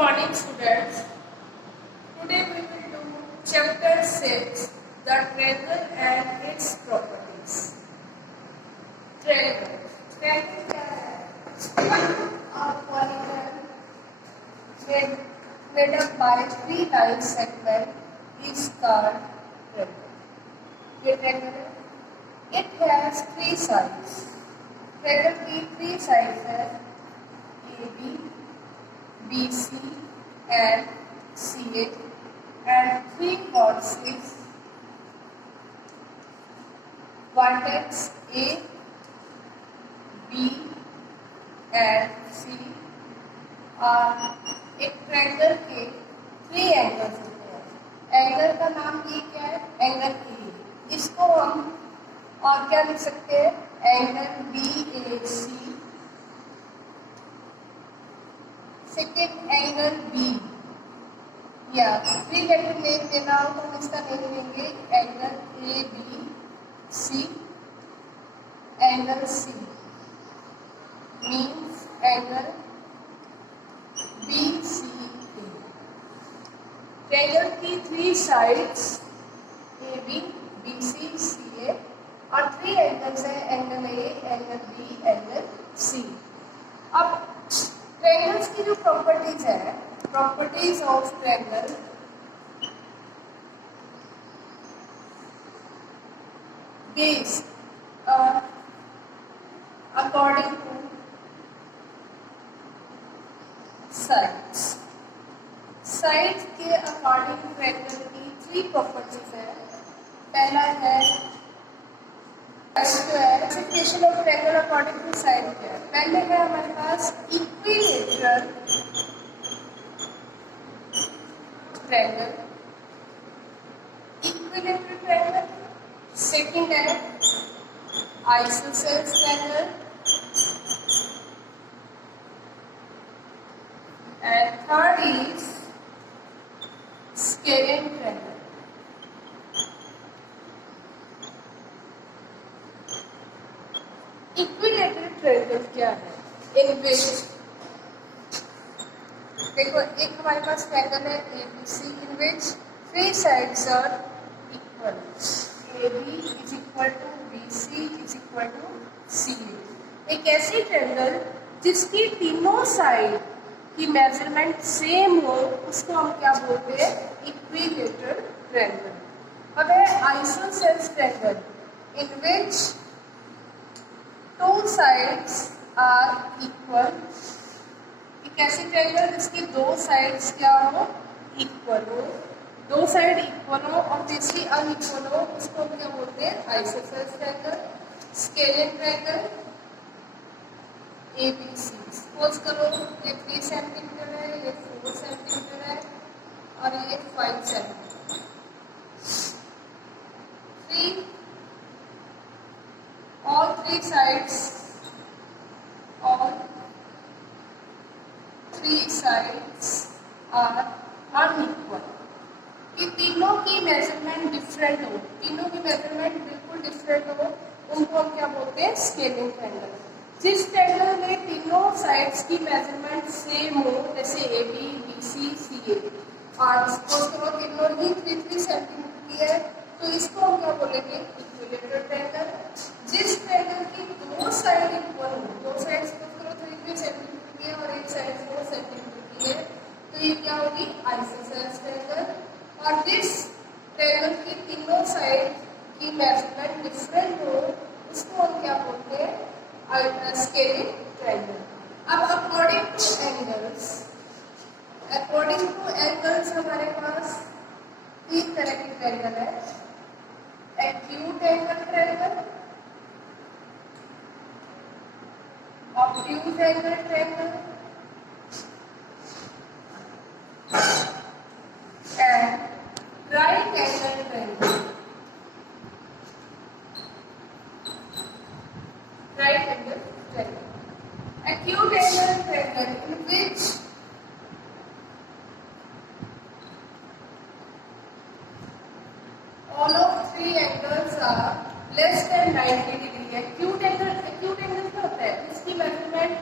morning, students. Today we will do chapter 6, the triangle and its properties. Triangle. Triangle क्या है? A polygon made up by three line segment is called triangle. ये triangle है. It has three sides. Triangle की three sides है. AB, BC and CA and three vertices. Vertex A, B and C और एक triangle के three angles होते हैं. Angle का नाम ये क्या है? Angle A. इसको हम और क्या लिख सकते हैं? Angle BAC. Second angle B, या थ्री लेटर नेम देना हो तो हम इसका नेम देंगे angle ABC. Angle C means angle BCA. Triangle की three sides AB, BC, CA और थ्री एंगल्स है angle A, angle B, angle C. अब ट्रायंगल्स की जो प्रॉपर्टीज है, properties of triangle, base according to sides. Sides के according triangle की three properties है. पहला है classification of triangle according to side क्या है. पहले है हमारे पास equilateral triangle. Equilateral triangle. Second है isosceles triangle and third is scalene triangle. Equilateral triangle क्या है? इन विच देखो, एक हमारे पास ट्रायंगल है ABC in which three sides are equal. AB is equal to BC is equal to CA. एक ऐसी ट्रायंगल जिसकी तीनों साइड की मेजरमेंट सेम हो उसको हम क्या बोलते हैं? Equilateral triangle. अब है isosceles triangle in which two sides are equal. एक ऐसी ट्रायंगल जिसकी दो साइड्स क्या हो? इक्वल हो. दो साइड इक्वल हो और तीसरी अनइक्वल हो उसको हम क्या बोलते हैं? Isosceles triangle. Scalene triangle ABC. Suppose करो ये 3 सेंटीमीटर है, ये 4 सेंटीमीटर है और ये 5 centimetre. all three sides are unequal. कि तीनों की मेजरमेंट डिफरेंट हो, तीनों की मेजरमेंट बिल्कुल डिफरेंट हो, उनको हम क्या बोलते हैं? Scaling triangle. जिस ट्रायंगल में तीनों साइड्स की मेजरमेंट सेम हो, जैसे AB, BC, CA और सपोज करो तीनों ही 3 सेंटीमीटर की है, तो इसको हम क्या बोलेंगे? Equilateral triangle. जिस ट्रायंगल की दो साइड इक्वल हो, दो साइड सपोज करो 3 सेंटीमीटर की है और एक साइड 4 सेंटीमीटर की है, तो ये क्या होगी? Isosceles triangle. और जिस ट्रायंगल की तीनों साइड की मेजरमेंट डिफरेंट हो उसको हम क्या बोलते हैं? Scaling triangle. अब अकॉर्डिंग टू एंगल्स हमारे पास 3 तरह की ट्रायंगल है. Acute angle triangle, obtuse angle triangle and right angle triangle. Right angle triangle. Acute angle triangle in which all of three angles are less than 90 degree. Acute angle क्या होता है? इसकी measurement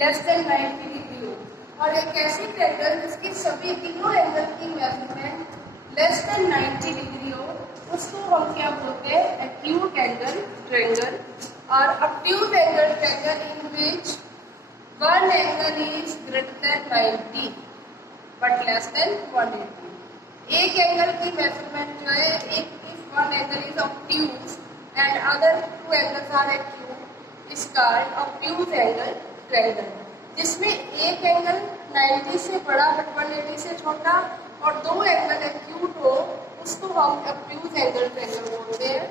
less than 90 degree हो. और एक ऐसी triangle जिसकी सभी तीनों एंगल की मेजरमेंट लेस देन 90 डिग्री हो, उसको हम क्या बोलते हैं? Acute angle triangle. और obtuse angle triangle in which one angle is greater than 90 but less than 180। एक एंगल की मेजरमेंट जो है, एक if one angle is obtuse and other two angles are acute is called obtuse angle triangle, जिसमें एक angle 90 से बड़ा but 180 से छोटा और दो एंगल एक्यूट हो, उसको हम ऑब्ट्यूज एंगल ट्रायंगल बोलते हैं।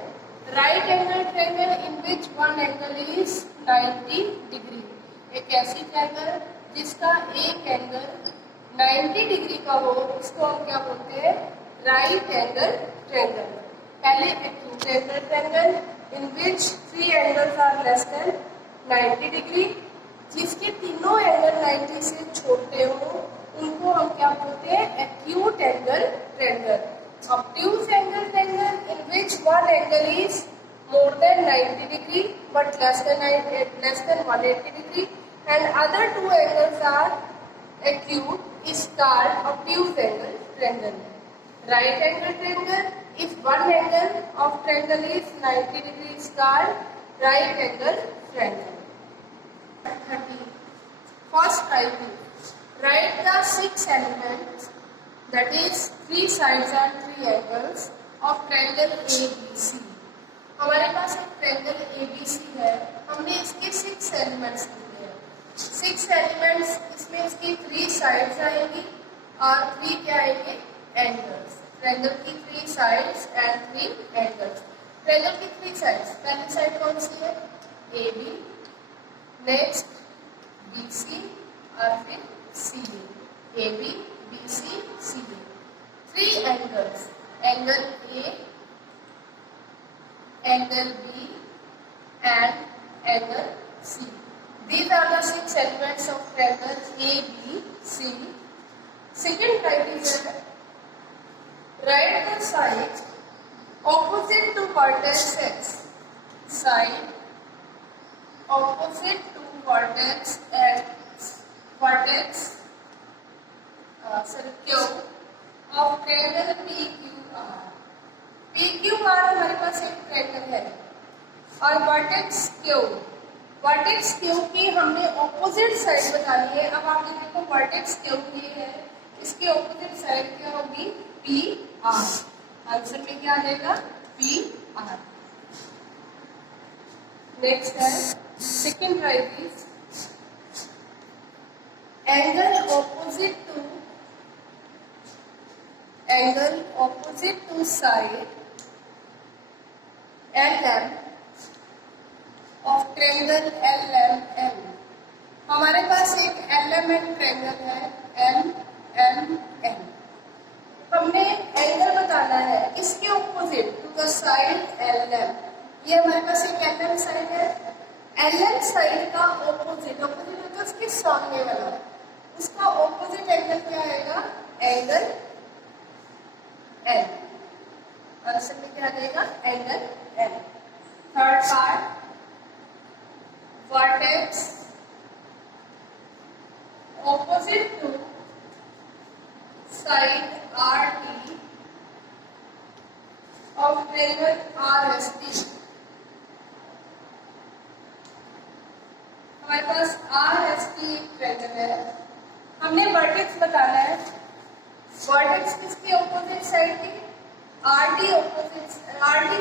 Right angle triangle in which one angle is 90 degree, एक ऐसी ट्रायंगल जिसका एक एंगल 90 डिग्री का हो, उसको हम क्या बोलते हैं? Right angle triangle. पहले acute angle triangle in which three angles are less than 90 degree, जिसके तीनों एंगल 90 से छोटे हो, उनको हम क्या बोलते हैं? Acute angle triangle. Obtuse angle triangle in which one angle is more than 90 degree but less than 180 degree and other two angles are acute is called obtuse angle triangle. Right angle triangle, if one angle of triangle is 90 degree is called right angle triangle. 30. First type is write the 6 elements, that is 3 sides and 3 angles of triangle ABC. हमारे पास एक triangle ABC है, हमने इसके 6 elements लिए हैं। 6 elements, इसमें इसकी 3 साइड्स आएंगी और 3 क्या आएंगे? एंगल्स। ट्रायंगल की 3 साइड्स एंड 3 एंगल्स। ट्रायंगल की 3 साइड्स, पहली साइड कौन सी है? AB, नेक्स्ट BC और फिर CA। AB, BC, CA। 3 angles, angle A, angle B and angle C. These are the 6 elements of triangle ABC. Second criteria, write the sides opposite to vertex. Side opposite to vertex and vertex Q of triangle PQR. PQR हमारे पास एक triangle है और vertex Q की हमने opposite side बतानी है। अब आपने देखो वर्टेक्स Q ये है, इसकी ऑपोजिट साइड क्या होगी? PR। आंसर में क्या आ जाएगा? PR। नेक्स्ट है second triangle, angle opposite to side LM of triangle LMN। हमारे पास एक LMN ट्रायंगल है, LMN। हमने एंगल बताना है इसके opposite to the side LM। ये हमारे पास एक LM साइड है, LM साइड का ऑपोजिट होता है उसके सामने वाला, उसका ऑपोजिट एंगल क्या आएगा? Angle L। आंसर में क्या आ जाएगा? Angle L। Third part, vertex opposite to side RT of triangle RST। हमारे पास RST ट्रायंगल है, हमने वर्टेक्स बताना है। वर्टेक्स किसकी ऑपोजिट साइड की? RT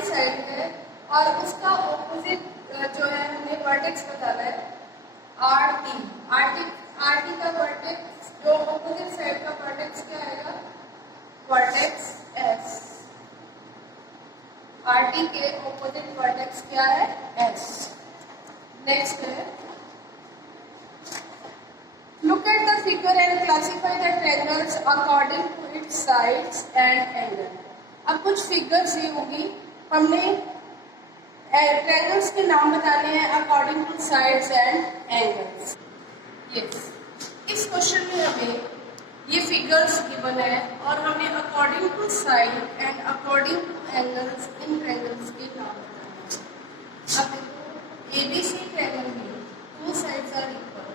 साइड है और उसका ऑपोजिट जो है हमें वर्टेक्स बताना है RT का वर्टेक्स, जो ऑपोजिट साइड का वर्टेक्स क्या आएगा? Vertex S। RT के ऑपोजिट वर्टेक्स क्या है? S। नेक्स्ट है, look at the figure and classify the triangles according to its sides and angle. अब कुछ फिगर्स ये होगी, हमने ट्रायंगल्स के नाम बताने हैं according to sides and angles. Yes, इस क्वेश्चन में हमें ये फिगर्स गिवन है और हमें according to side and according to angles in triangles के नाम बताने हैं। अब देखो ABC ट्रायंगल में 2 साइड्स आर इक्वल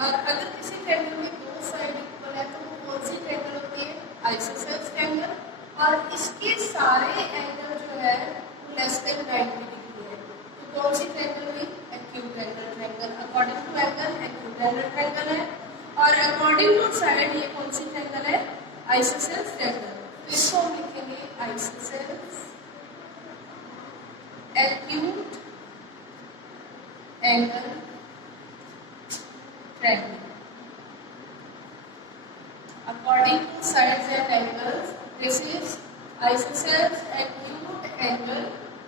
और अगर किसी ट्रायंगल में दो साइड इक्वल है तो वो कौन सी ट्रायंगल होती है? Isosceles triangle. और इसके सारे एंगल जो है वो लेस देन 90 डिग्री है, तो कौन सी ट्रायंगल हुई? Acute angle triangle. According to angle acute angle triangle है, और अकॉर्डिंग टू साइड ये कौन सी ट्रायंगल है? Isosceles triangle. तो इसको हम लिखेंगे isosceles acute angle triangle. According to sides and angles, this is isosceles acute angle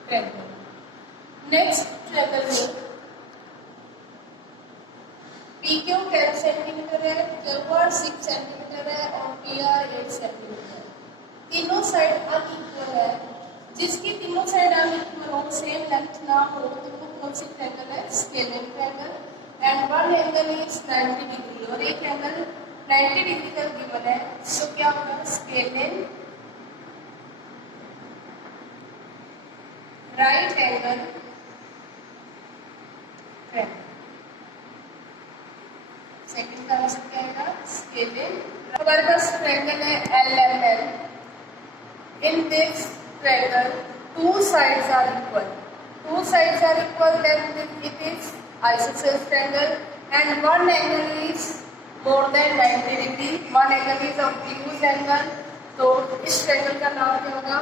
triangle. Next triangle में PQ 10 सेंटीमीटर है, QR 6 सेंटीमीटर है और PR 8 सेंटीमीटर है। तीनों साइड अनइक्वल है। जिसकी तीनों साइड अनइक्वल हो, सेम लेंथ ना हो, तो वो कौन सी ट्रायंगल है? Scaling triangle. And one angle is 90 degree और एक एंगल 90 डिग्री का गिवन है, तो क्या होगा? Scaling right angle triangle. Second का आंसर क्या आएगा? स्केलिंग। हमारे पास ट्रायंगल है LMN। In this triangle two sides are equal. Two sides are equal, then it is isosceles triangle, and one angle is more than 90 degree. One angle is obtuse angle. तो इस triangle का नाम क्या होगा?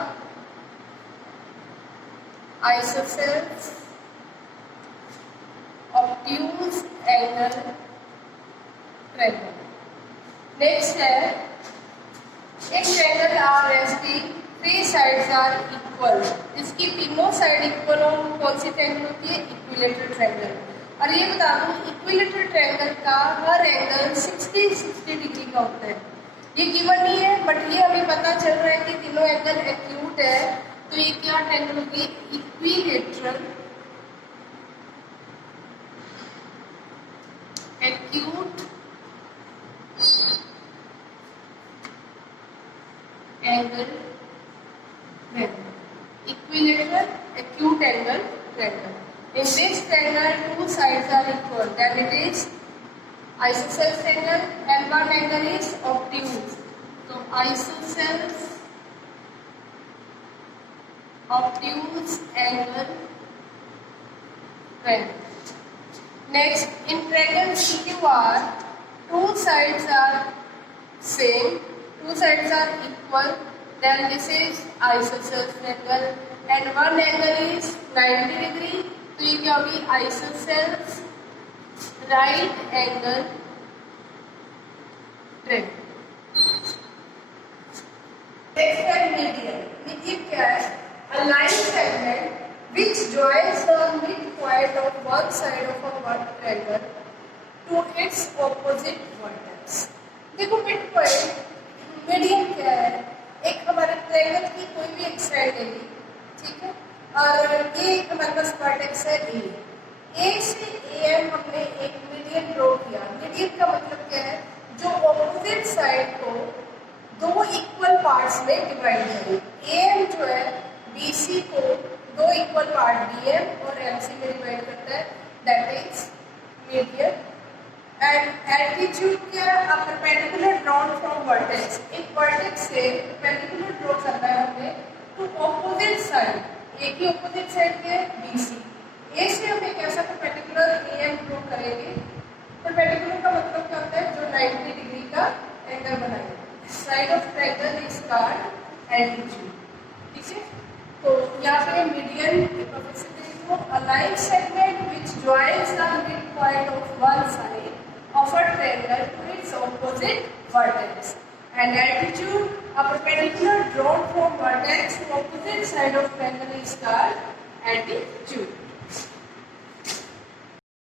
Isosceles obtuse angle triangle. Next है एक triangle RST, three sides are equal. इसकी तीनों साइड इक्वल हो, कौन सी ट्रायंगल होती है? Equilateral triangle. और ये बता दूं, इक्विलेटरल ट्रायंगल का हर एंगल 60 डिग्री का होता है। ये गिवन नहीं है, बट ये हमें पता चल रहा है कि तीनों एंगल एक्यूट है, तो ये क्या ट्रायंगल होगी? Equilateral acute angle triangle. Equilateral acute angle triangle. In this triangle, two sides are equal. Then it is isosceles triangle, and one angle is obtuse. So isosceles obtuse angle triangle. Next, in triangle CQR, two sides are same. Two sides are equal. Then this is isosceles triangle and one angle is 90 degree. तो ये क्या होगी? isosceles right angle triangle. Next है median. median क्या है? A line segment which joins the midpoint of one side of a triangle to its opposite vertex. देखो midpoint, median क्या है? एक हमारे ट्रायंगल की कोई भी एक साइड है, ठीक है, और ये हमारे पास वर्टेक्स है ए से AM हमने एक मीडियन ड्रॉ किया। मीडियन का मतलब क्या है? जो ऑपोजिट साइड को दो इक्वल पार्ट्स में डिवाइड करे। AM जो है BC को दो इक्वल पार्ट DM और MC में डिवाइड करता है, that is median. And altitude क्या है? A perpendicular drawn from vertex. एक वर्टेक्स से परपेंडिकुलर ड्रॉ करना है हमें टू ऑपोजिट साइड। एक ही ऑपोजिट साइड के BC। ए से हम एक ऐसा परपेंडिकुलर AM ड्रॉ करेंगे। परपेंडिकुलर का मतलब क्या होता है? जो 90 डिग्री का एंगल बनाएगा। Side of triangle is called altitude, ठीक है। तो यहाँ पे median a line segment which joins the midpoint of one side of a triangle to its opposite vertex. And altitude, a perpendicular drawn from vertex to opposite side of triangle is called altitude.